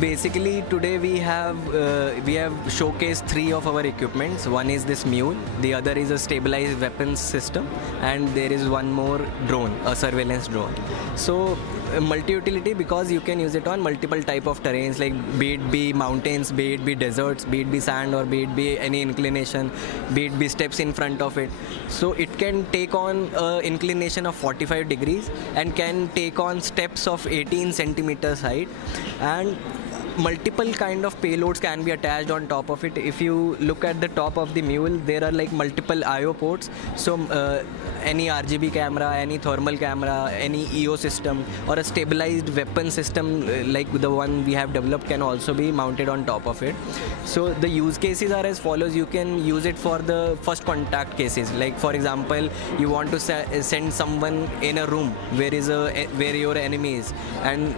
basically today we have showcased three of our equipments. One is this mule, the other is a stabilized weapons system, and there is one more drone, a surveillance drone. So multi-utility because you can use it on multiple type of terrains, like be it be mountains, be it be deserts, be it be sand, or be it be any inclination, be it be steps in front of it. So it can take on inclination of 45 degrees and can take on steps of 18 centimeters height, and multiple kind of payloads can be attached on top of it. If you look at the top of the mule, there are like multiple IO ports. So any RGB camera, any thermal camera, any EO system, or a stabilized weapon system like the one we have developed can also be mounted on top of it. So the use cases are as follows. You can use it for the first contact cases. Like for example, you want to send someone in a room where your enemy is, and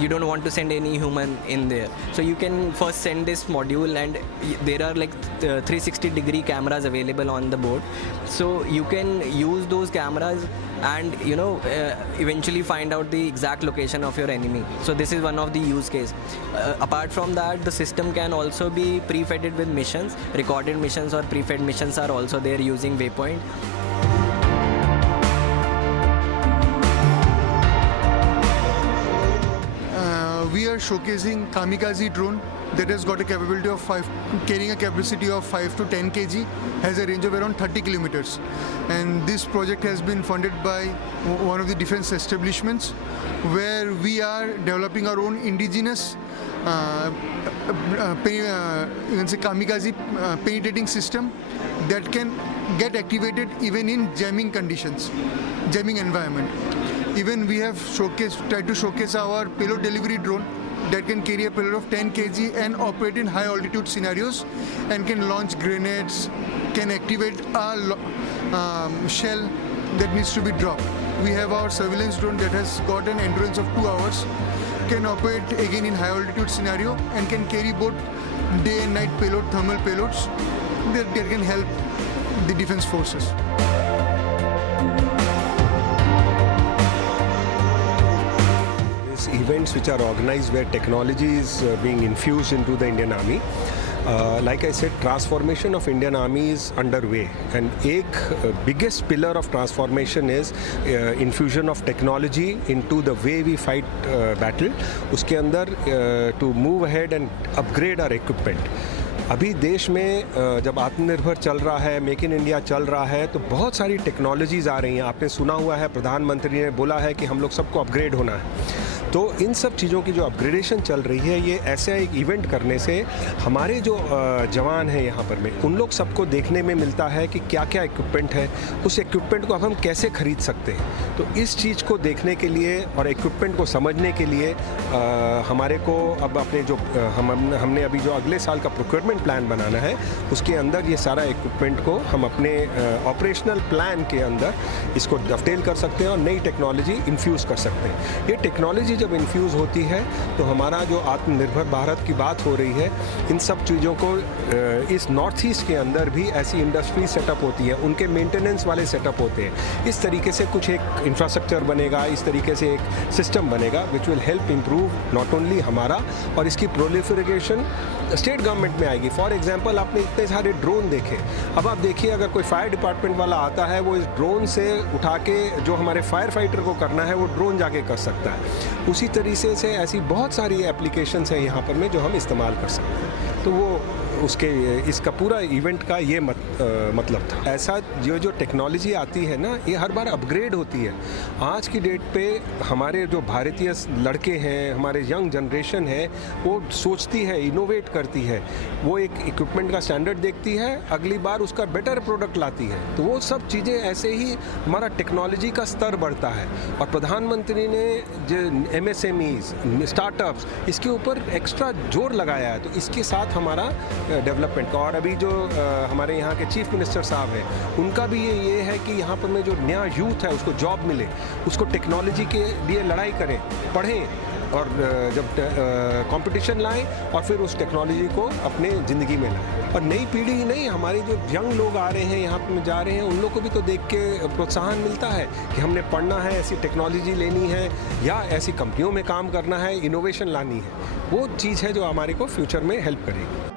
you don't want to send any human in there. So you can first send this module, and there are like 360-degree cameras available on the board. So you can use those cameras and eventually find out the exact location of your enemy. So this is one of the use case. Apart from that, the system can also be pre-fed with missions. Recorded missions or pre-fed missions are also there using Waypoint. We are showcasing Kamikaze drone that has got a capability of carrying a capacity of 5 to 10 kg, has a range of around 30 kilometers. And this project has been funded by one of the defense establishments, where we are developing our own indigenous Kamikaze penetrating system that can get activated even in jamming conditions, jamming environment. Even we have tried to showcase our payload delivery drone that can carry a payload of 10 kg and operate in high altitude scenarios, and can launch grenades, can activate a shell that needs to be dropped. We have our surveillance drone that has got an endurance of 2 hours, can operate again in high altitude scenario, and can carry both day and night payload, thermal payloads that can help the defense forces. Events which are organized where technology is being infused into the Indian Army. Like I said, transformation of Indian Army is underway, and biggest pillar of transformation is infusion of technology into the way we fight battle. उसके अंदर to move ahead and upgrade our equipment. अभी देश में जब आत्मनिर्भर चल रहा है, मेक इन इंडिया चल रहा है, तो बहुत सारी टेक्नोलॉजीज़ आ रही हैं. आपने सुना हुआ है, प्रधानमंत्री ने बोला है कि हम लोग सबको अपग्रेड होना है. तो इन सब चीज़ों की जो अपग्रेडेशन चल रही है, ये ऐसा एक इवेंट करने से हमारे जो जवान हैं यहाँ पर में, उन लोग सबको देखने में मिलता है कि क्या क्या इक्विपमेंट है, उस इक्विपमेंट को अब हम कैसे खरीद सकते हैं. तो इस चीज़ को देखने के लिए और इक्विपमेंट को समझने के लिए हमारे को अब अपने जो हमने अभी जो अगले साल का प्रोक्योरमेंट प्लान बनाना है, उसके अंदर ये सारा इक्विपमेंट को हम अपने ऑपरेशनल प्लान के अंदर इसको डफटेल कर सकते हैं और नई टेक्नोलॉजी इन्फ्यूज़ कर सकते हैं. ये टेक्नोलॉजी जब इन्फ्यूज़ होती है तो हमारा जो आत्मनिर्भर भारत की बात हो रही है, इन सब चीज़ों को इस नॉर्थ ईस्ट के अंदर भी ऐसी इंडस्ट्री सेटअप होती है, उनके मेंटेनेंस वाले सेटअप होते हैं. इस तरीके से कुछ एक इंफ्रास्ट्रक्चर बनेगा, इस तरीके से एक सिस्टम बनेगा which will help improve not only हमारा, और इसकी प्रोलिफरेशन स्टेट गवर्नमेंट में आएगी. फॉर एग्जांपल, आपने इतने सारे ड्रोन देखे. अब आप देखिए, अगर कोई फायर डिपार्टमेंट वाला आता है, वो इस ड्रोन से उठा के जो हमारे फायर फाइटर को करना है, वो ड्रोन जाके कर सकता है. उसी तरीके से ऐसी बहुत सारी एप्लीकेशंस हैं यहाँ पर में जो हम इस्तेमाल कर सकते हैं. तो वो इसका पूरा इवेंट का ये मतलब था. ऐसा जो टेक्नोलॉजी आती है ना, ये हर बार अपग्रेड होती है. आज की डेट पे हमारे जो भारतीय लड़के हैं, हमारे यंग जनरेशन है, वो सोचती है, इनोवेट करती है, वो एक इक्विपमेंट का स्टैंडर्ड देखती है, अगली बार उसका बेटर प्रोडक्ट लाती है. तो वो सब चीज़ें ऐसे ही हमारा टेक्नोलॉजी का स्तर बढ़ता है. और प्रधानमंत्री ने जो MSMEs, स्टार्टअप्स, इसके ऊपर एक्स्ट्रा जोर लगाया है. तो इसके साथ हमारा डेवलपमेंट का, और अभी जो हमारे यहाँ के चीफ मिनिस्टर साहब हैं, उनका भी ये है कि यहाँ पर में जो नया यूथ है उसको जॉब मिले, उसको टेक्नोलॉजी के लिए लड़ाई करें, पढ़ें, और जब कंपटीशन लाएं और फिर उस टेक्नोलॉजी को अपने ज़िंदगी में लाएं। और नई पीढ़ी ही नहीं, हमारे जो यंग लोग आ रहे हैं यहाँ पे जा रहे हैं, उन लोग को भी तो देख के प्रोत्साहन मिलता है कि हमने पढ़ना है, ऐसी टेक्नोलॉजी लेनी है या ऐसी कंपनियों में काम करना है, इनोवेशन लानी है। वो चीज़ है जो हमारे को फ्यूचर में हेल्प करेगी।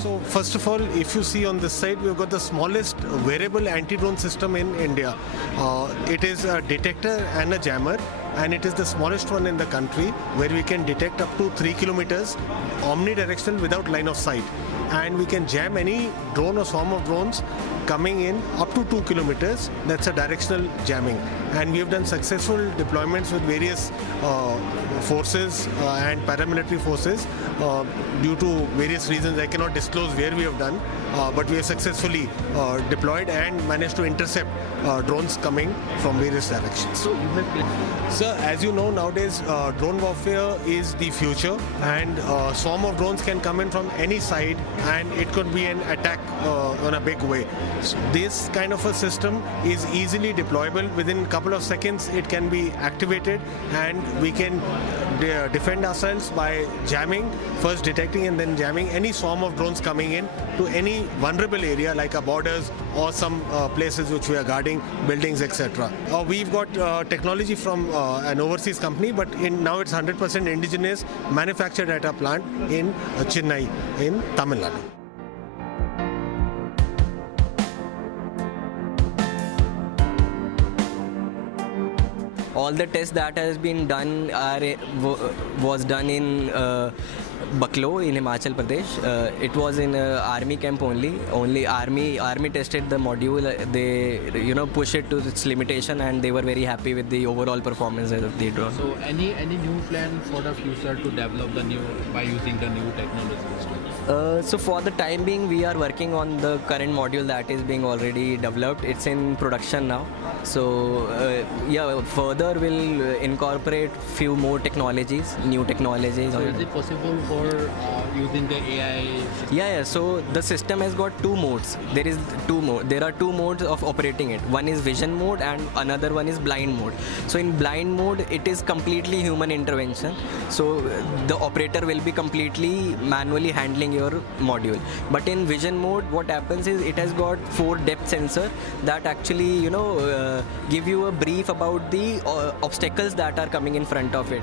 So first of all, if you see on this side, we've got the smallest wearable anti-drone system in India. It is a detector and a jammer, and it is the smallest one in the country, where we can detect up to 3 kilometers omnidirectional without line of sight. And we can jam any drone or swarm of drones coming in up to 2 kilometers. That's a directional jamming. And we have done successful deployments with various forces and paramilitary forces. Due to various reasons, I cannot disclose where we have done, but we have successfully deployed and managed to intercept drones coming from various directions. Sir, as you know, nowadays drone warfare is the future, and swarm of drones can come in from any side, and it could be an attack in a big way. So this kind of a system is easily deployable. Within a couple of seconds, it can be activated, and we can defend ourselves by jamming, first detecting and then jamming any swarm of drones coming in to any vulnerable area like our borders or some places which we are guarding, buildings, etc. We've got technology from an overseas company, but now it's 100% indigenous, manufactured at our plant in Chennai in Tamil Nadu. All the tests that has been done was done in Baklo in Himachal Pradesh. It was in army camp only. Only army tested the module. They push it to its limitation, and they were very happy with the overall performance of the drone. So any new plan for the future to develop the new by using the new technologies? So for the time being, we are working on the current module that is being already developed. It's in production now. So further we'll incorporate few more technologies, new technologies. So is it possible for using the AI? Yeah. So the system has got two modes. There are two modes of operating it. One is vision mode and another one is blind mode. So in blind mode, it is completely human intervention. So the operator will be completely manually handling your module. But in vision mode, what happens is it has got 4 depth sensor that actually give you a brief about the obstacles that are coming in front of it.